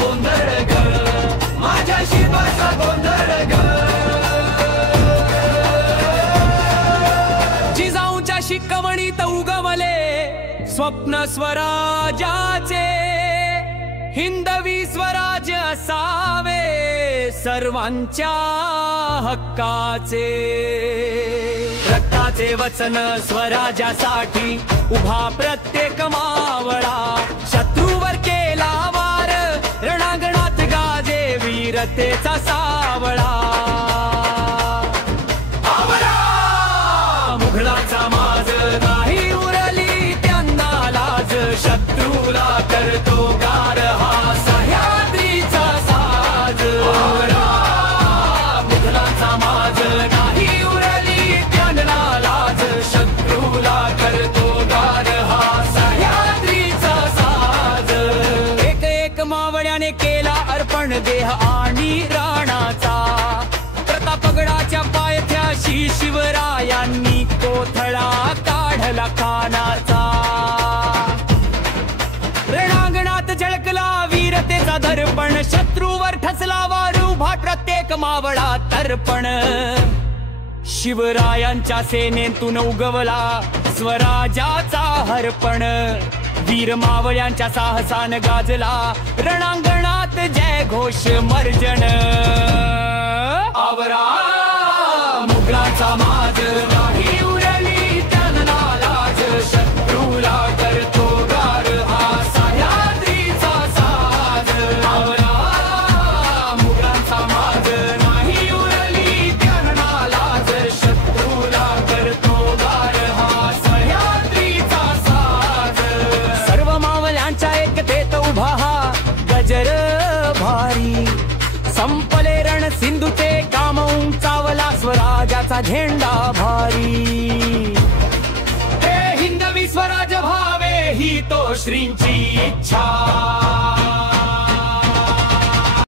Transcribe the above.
गोंधळ ग, माझ्या शिल्पाचा गोंधळ ग। जिजाऊंच्या शिकवणीत उगवले स्वप्न स्वराज्याचे, हिंदवी स्वराज्य असावे सर्वांच्या हक्काचे। रक्ताचे वचन स्वराज्यासाठी उभा प्रत्येक मावळा, शत्रूवर केला वार रणांगणात गाजे वीरतेचा सावळा। आवरा मुघलाचा माज नाही उरली त्यांना लाज, शत्रूला करतो गार हा सह्याद्रीचा साज। आवरा मुघलाचा माज नाही उरली त्यांना लाज, शत्रूला करतो गार हा सह्याद्रीचा साज। एक एक मावळ्याने केला अर्पण देह आणि राणाचा, प्रतापगडाच्या पायथ्याशी शिवरायांनी कोथळा काढला खानाचा। रणांगणात झळकला वीरतेचा दर्पण, शत्रूवर ठसला वार उभा प्रत्येक मावळा तर्पण। शिवरायांच्या सेनेतून उगवला स्वराज्याचा हरपण, वीर मावळ्यांच्या साहसानं गाजला रणांगणात जय घोष मर्जन। आवरा मुघलाचा माज नाही उरली त्यांना लाज, शत्रूला करतो गार हा सह्याद्रीचा साज। आवरा मुघलाचा माज नाही उरली त्यांना लाज, शत्रूला करतो गार हा सह्याद्रीचा साज। सर्व मावळ्यांच्या एकतेत उभा हा गजर भारी, संपले रण सिंधूचे काम उंचावला स्वराज्याचा झेंडा भारी। हे हिंदवी स्वराज्य भावे ही तो श्रींची इच्छा।